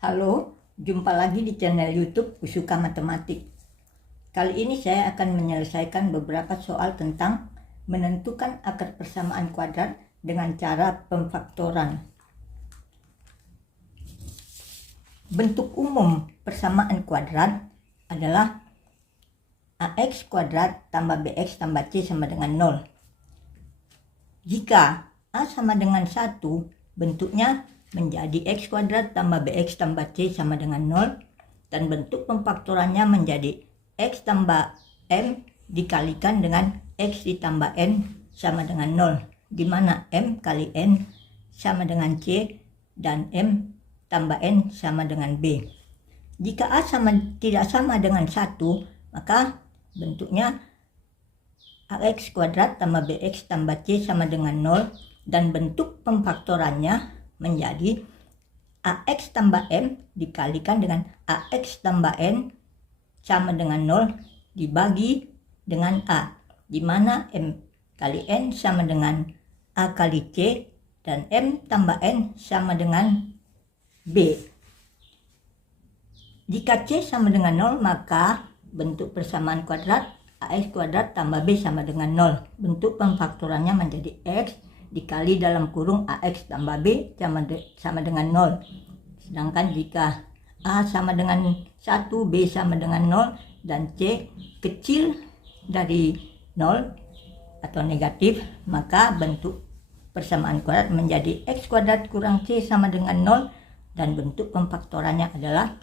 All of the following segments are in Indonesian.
Halo, jumpa lagi di channel YouTube Kusuka Matematik. Kali ini saya akan menyelesaikan beberapa soal tentang menentukan akar persamaan kuadrat dengan cara pemfaktoran. Bentuk umum persamaan kuadrat adalah AX kuadrat tambah BX tambah C sama dengan 0. Jika A sama dengan 1, bentuknya menjadi X kuadrat tambah BX tambah C sama dengan 0, dan bentuk pemfaktorannya menjadi X tambah M dikalikan dengan X ditambah N sama dengan 0, di mana M kali N sama dengan C dan M tambah N sama dengan B. Jika A tidak sama dengan 1, maka bentuknya AX kuadrat tambah BX tambah C sama dengan 0, dan bentuk pemfaktorannya menjadi AX tambah M dikalikan dengan AX tambah N sama dengan 0 dibagi dengan A, di mana M kali N sama dengan A kali C dan M tambah N sama dengan B. Jika C sama dengan 0, maka bentuk persamaan kuadrat AX kuadrat tambah B sama dengan 0. Bentuk pemfaktorannya menjadi X dikali dalam kurung AX tambah B sama dengan 0. Sedangkan jika A sama dengan 1, B sama dengan 0, dan C kecil dari 0 atau negatif, maka bentuk persamaan kuadrat menjadi X kuadrat kurang C sama dengan 0, dan bentuk pemfaktorannya adalah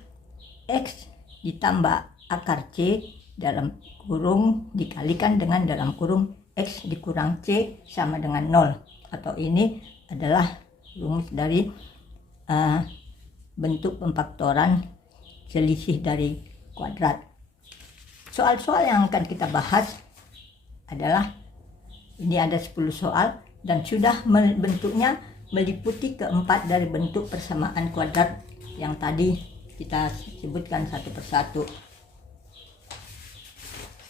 X ditambah akar C dalam kurung dikalikan dengan dalam kurung X dikurang C sama dengan 0. Atau ini adalah rumus dari bentuk pemfaktoran selisih dari kuadrat. Soal-soal yang akan kita bahas adalah, ini ada 10 soal dan sudah bentuknya meliputi keempat dari bentuk persamaan kuadrat yang tadi kita sebutkan satu persatu.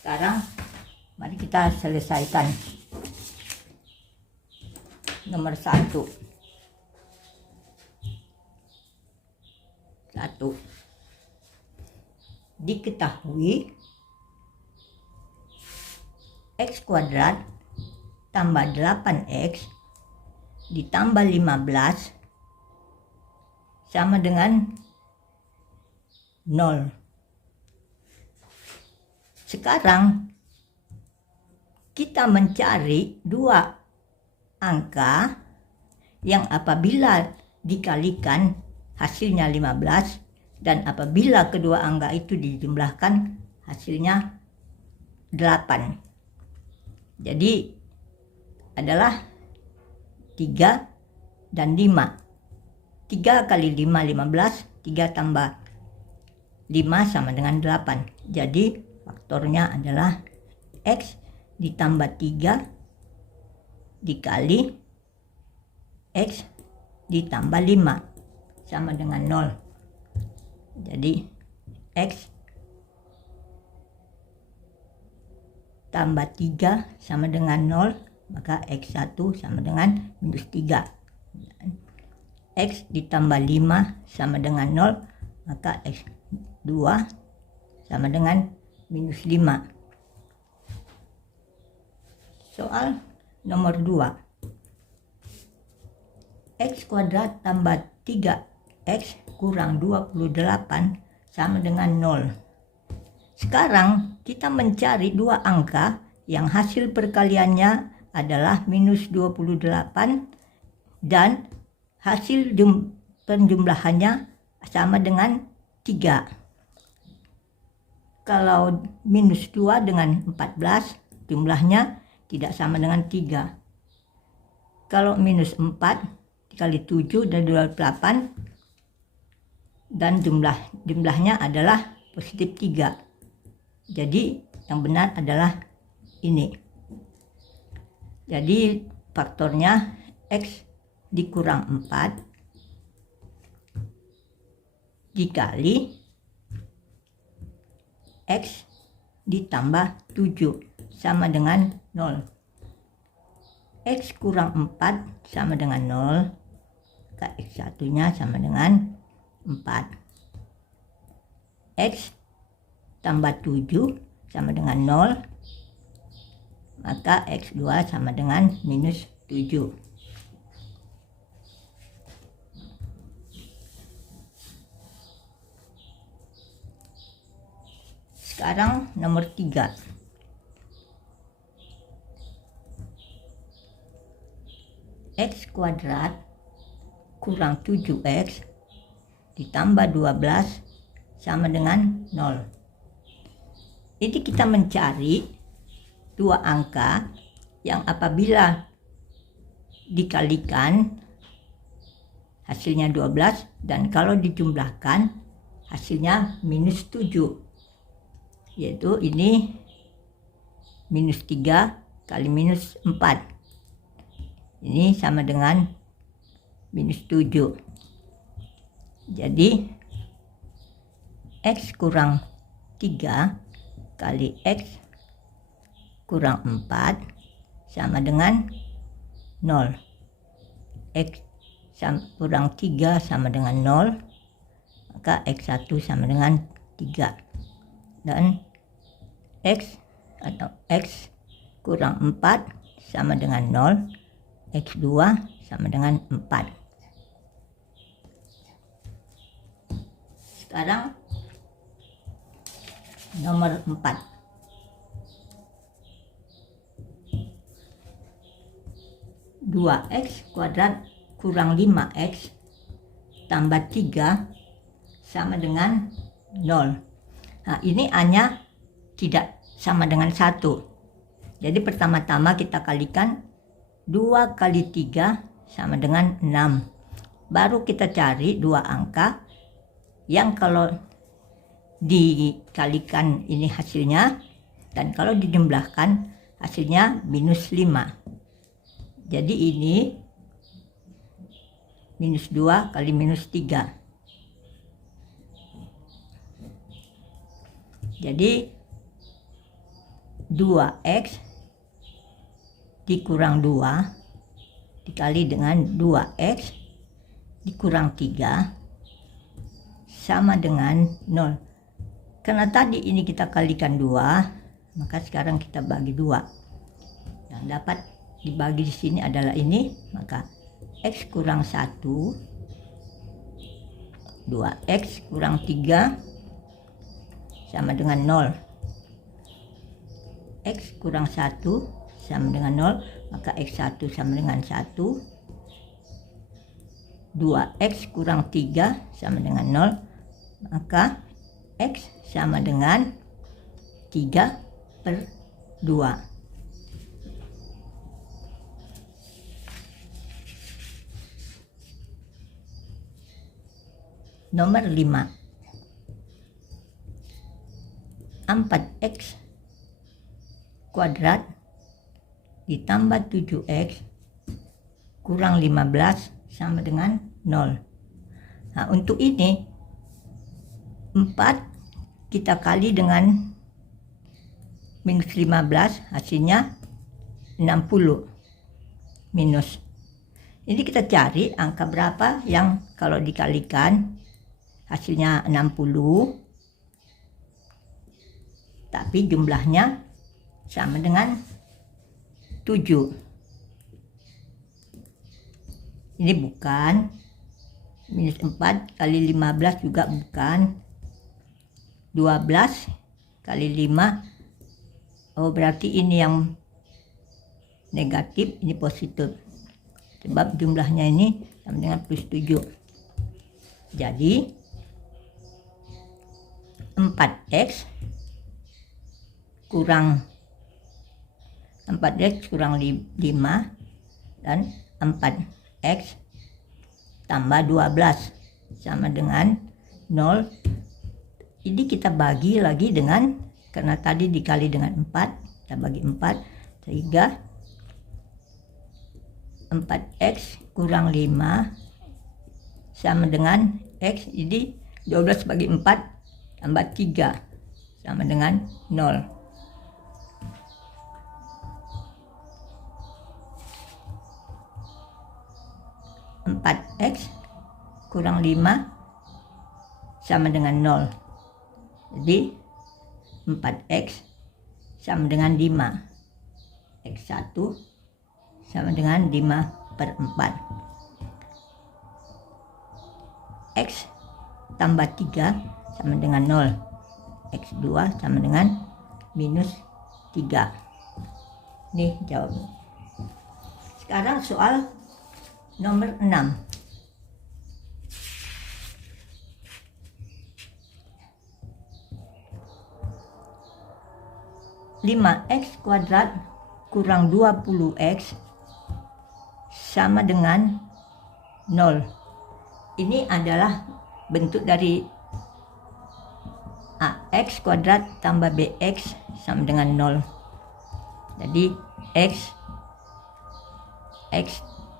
Sekarang mari kita selesaikan. Nomor 1. Diketahui X kuadrat tambah 8X ditambah 15 sama dengan 0. Sekarang kita mencari dua angka yang apabila dikalikan hasilnya 15, dan apabila kedua angka itu dijumlahkan hasilnya 8. Jadi adalah 3 dan 5. 3 kali 5, 15. 3 tambah 5 sama dengan 8. Jadi faktornya adalah X ditambah 3 dikali X ditambah 5 sama dengan 0. Jadi X tambah 3 sama dengan 0, maka X1 sama dengan minus 3. X ditambah 5 sama dengan 0, maka X2 sama dengan minus 5. Soal nomor 2. X kuadrat tambah 3X kurang 28 sama dengan 0. Sekarang kita mencari dua angka yang hasil perkaliannya adalah minus 28 dan hasil penjumlahannya sama dengan 3. Kalau minus 2 dengan 14 jumlahnya tidak sama dengan 3. Kalau minus 4 dikali 7 dan 28 dan jumlahnya adalah positif 3. Jadi yang benar adalah ini. Jadi faktornya X dikurang 4 dikali X ditambah 7 sama dengan 0. X kurang 4 sama dengan 0, maka X1 nya sama dengan 4. X tambah 7 sama dengan 0, maka X2 sama dengan minus 7. Sekarang nomor 3. X kuadrat kurang 7X ditambah 12 sama dengan 0. Ini kita mencari dua angka yang apabila dikalikan hasilnya 12 dan kalau dijumlahkan hasilnya minus 7. Yaitu ini minus 3 kali minus 4. Ini sama dengan minus 7. Jadi X kurang 3 kali X kurang 4 sama dengan 0. X kurang 3 sama dengan 0, maka X1 sama dengan 3. Dan X atau X kurang 4 sama dengan 0, X2 sama dengan 4. Sekarang nomor 4. Dua X kuadrat kurang 5X tambah 3 sama dengan 0. Nah, ini hanya tidak sama dengan 1. Jadi pertama-tama kita kalikan 2 kali 3 sama dengan 6. Baru kita cari dua angka yang kalau dikalikan ini hasilnya dan kalau dijumlahkan hasilnya minus 5. Jadi ini minus 2 kali minus 3. Jadi 2X dikurang 2 dikali dengan 2X dikurang 3 sama dengan 0. Karena tadi ini kita kalikan 2, maka sekarang kita bagi 2. Yang dapat dibagi di sini adalah ini, maka X kurang 1, 2X kurang 3 sama dengan 0. X kurang 1 sama dengan 0, maka X1 sama dengan 1. 2X kurang 3 sama dengan 0, maka X sama dengan 3/2. Nomor 5. 4X kuadrat ditambah 7X kurang 15 sama dengan 0. Nah, untuk ini 4 kita kali dengan minus 15, hasilnya 60 minus. Ini kita cari angka berapa yang kalau dikalikan hasilnya 60, tapi jumlahnya sama dengan 7. Ini bukan. Minus 4 kali 15 juga bukan. 12 kali 5. Oh, berarti ini yang negatif, ini positif. Sebab jumlahnya ini sama dengan plus 7. Jadi 4X kurang 5 dan 4X tambah 12 sama dengan 0. Ini kita bagi lagi dengan, karena tadi dikali dengan 4, kita bagi 4, sehingga 4X kurang 5 sama dengan X. Jadi 12 bagi 4 tambah 3 sama dengan 0. X kurang 5 sama dengan 0. Jadi 4x sama dengan 5. X1 sama dengan 5/4. X tambah 3 sama dengan 0. X2 sama dengan minus 3. Nih jawabnya. Sekarang soal nomor 6. 5x kuadrat kurang 20x sama dengan 0. Ini adalah bentuk dari ax kuadrat tambah bx sama dengan 0. Jadi x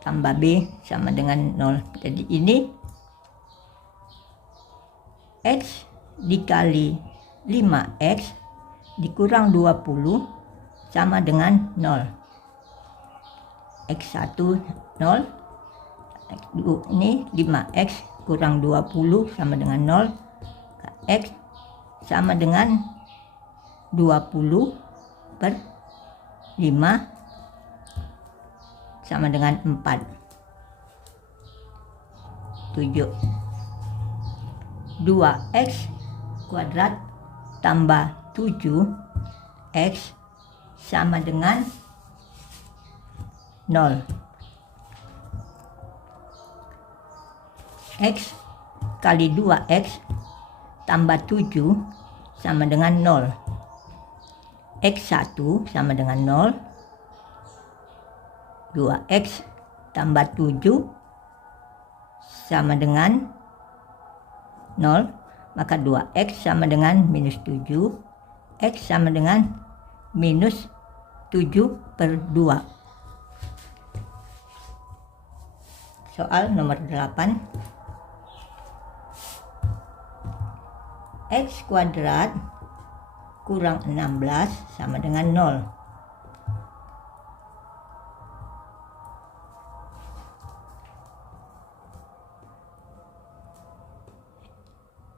tambah b sama dengan 0. Jadi ini x dikali 5x dikurang 20 sama dengan 0. X1 0. X2 ini 5x kurang 20 sama dengan 0. X sama dengan 20/5 sama dengan 4. 7. 2x kuadrat tambah 7x sama dengan 0. X kali 2x tambah 7 sama dengan 0. X1 sama dengan 0. 2x tambah 7 sama dengan 0. Maka 2x sama dengan minus 7. X sama dengan minus 7/2. Soal nomor 8. X kuadrat kurang 16 sama dengan 0.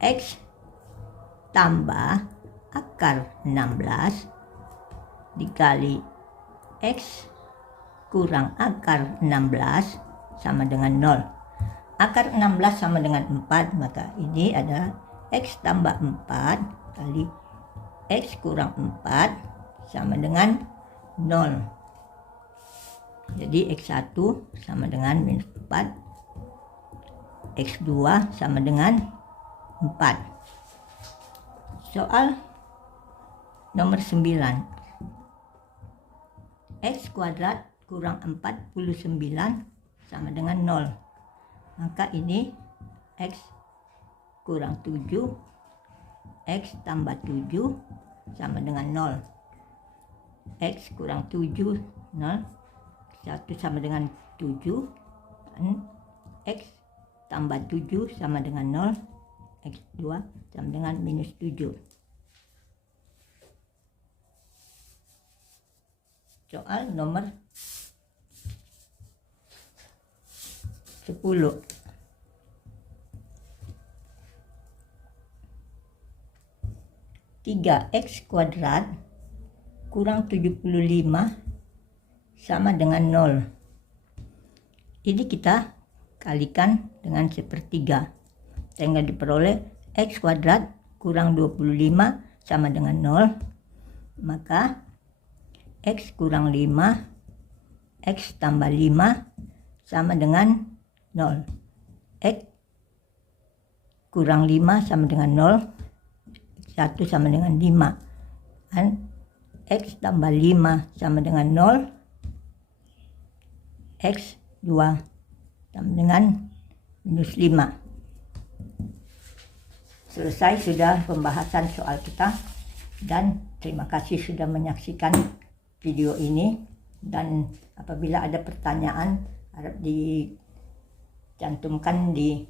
X tambah akar 16 dikali X kurang akar 16 sama dengan 0. Akar 16 sama dengan 4, maka ini adalah X tambah 4 kali X kurang 4 sama dengan 0. Jadi X1 sama dengan minus 4. X2 sama dengan 4. Soal nomor 9. X kuadrat kurang 49 sama dengan 0. Maka ini X kurang 7, X tambah 7 sama dengan 0. X kurang 7, 0. 1 sama dengan 7. Dan X tambah 7 sama dengan 0. X2 sama dengan minus 7. Soal nomor 10. 3x kuadrat kurang 75 sama dengan 0. Ini kita kalikan dengan sepertiga, sehingga diperoleh x kuadrat kurang 25 sama dengan 0. Maka x kurang 5, x tambah 5 sama dengan 0. X kurang 5 sama dengan 0. 1 sama dengan 5. Dan x tambah 5 sama dengan 0. X 2 sama dengan minus 5. Selesai sudah pembahasan soal kita, dan terima kasih sudah menyaksikan video ini. Dan apabila ada pertanyaan harap dicantumkan di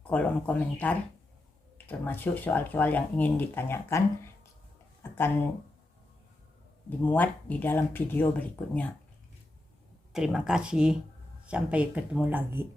kolom komentar, termasuk soal-soal yang ingin ditanyakan akan dimuat di dalam video berikutnya. Terima kasih, sampai ketemu lagi.